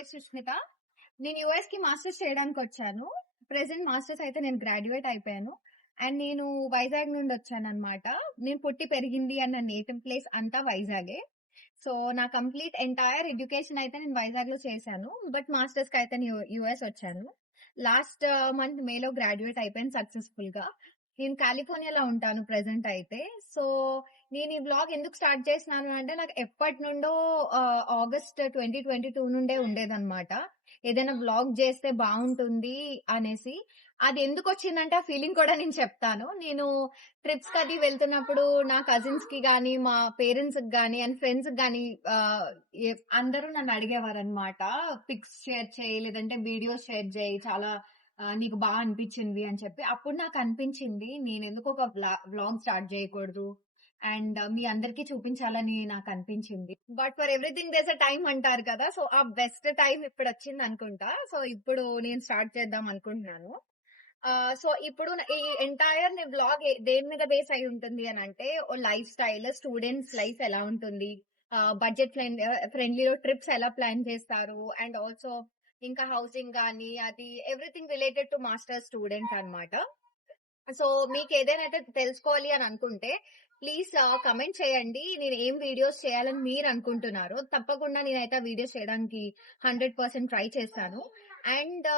పేరు సుష్మిత. నేను యూఎస్ కి మాస్టర్స్ చేయడానికి వచ్చాను. ప్రెసెంట్ మాస్టర్స్ అయితే నేను గ్రాడ్యుయేట్ అయిపోయాను. అండ్ నేను వైజాగ్ నుండి వచ్చానన్నమాట. నేను పుట్టి పెరిగింది అన్న నేటివ్ ప్లేస్ అంతా వైజాగే. సో నా కంప్లీట్ ఎంటైర్ ఎడ్యుకేషన్ అయితే నేను వైజాగ్ లో చేశాను. బట్ మాస్టర్స్ కి అయితే యూఎస్ వచ్చాను. లాస్ట్ మంత్ మేలో గ్రాడ్యుయేట్ అయిపోయాను సక్సెస్ఫుల్ గా. నేను కాలిఫోర్నియాలో ఉంటాను ప్రెసెంట్ అయితే. సో నేను ఈ వ్లాగ్ ఎందుకు స్టార్ట్ చేసినాను అంటే నాకు ఎప్పటి నుండో ఆగస్ట్ 2022 నుండే ఉండేదన్నమాట. ఏదైనా వ్లాగ్ చేస్తే బాగుంటుంది అనేసి. అది ఎందుకు వచ్చిందంటే ఆ ఫీలింగ్ కూడా నేను చెప్తాను. నేను ట్రిప్స్ కది వెళ్తున్నప్పుడు నా కజిన్స్ కి గానీ, మా పేరెంట్స్ కి గానీ అండ్ ఫ్రెండ్స్ కి గానీ అందరూ నన్ను అడిగేవారు అనమాట. పిక్స్ షేర్ చేయి, లేదంటే వీడియోస్ షేర్ చేయి, చాలా నీకు బాగా అనిపించింది అని చెప్పి. అప్పుడు నాకు అనిపించింది నేను ఎందుకు ఒక వ్లాగ్ స్టార్ట్ చేయకూడదు అండ్ మీ అందరికీ చూపించాలని నాకు అనిపించింది. But for everything there's a time అంటారు కదా. సో ఆ బెస్ట్ టైం ఇప్పుడు వచ్చింది అనుకుంటా. సో ఇప్పుడు నేను స్టార్ట్ చేద్దాం అనుకుంటున్నాను. సో ఇప్పుడు ఈ ఎంటైర్ వ్లాగ్ దేని మీద బేస్ అయి ఉంటుంది అని అంటే, లైఫ్ స్టైల్, స్టూడెంట్స్ లైఫ్ ఎలా ఉంటుంది, బడ్జెట్ ఫ్రెండ్లీలో ట్రిప్స్ ఎలా ప్లాన్ చేస్తారు, అండ్ ఆల్సో ఇంకా హౌసింగ్ గానీ అది everything related to master student అన్నమాట. సో మీకు ఏదైనా అయితే తెలుసుకోవాలి అని అనుకుంటే ప్లీజ్ కమెంట్ చేయండి. నేను ఏం వీడియోస్ చేయాలని మీరు అనుకుంటున్నారో తప్పకుండా నేనైతే ఆ వీడియోస్ చేయడానికి 100% ట్రై చేస్తాను. అండ్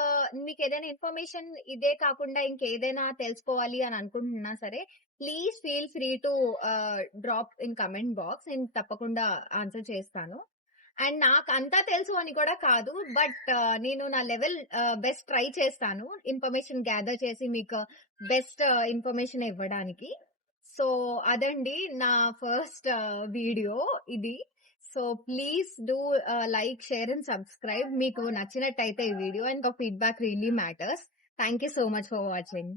మీకు ఏదైనా ఇన్ఫర్మేషన్ ఇదే కాకుండా ఇంకేదైనా తెలుసుకోవాలి అని అనుకుంటున్నా సరే, please feel free to drop in comment box. నేను తప్పకుండా ఆన్సర్ చేస్తాను. అండ్ నాకు అంతా తెలుసు అని కూడా కాదు, బట్ నేను నా లెవెల్ బెస్ట్ ట్రై చేస్తాను ఇన్ఫర్మేషన్ గ్యాదర్ చేసి మీకు బెస్ట్ ఇన్ఫర్మేషన్ ఇవ్వడానికి. సో అదండి నా ఫస్ట్ వీడియో ఇది. So please do like, share and subscribe మీకు నచ్చినట్టయితే ఈ video. And feedback really matters. Thank you so much for watching.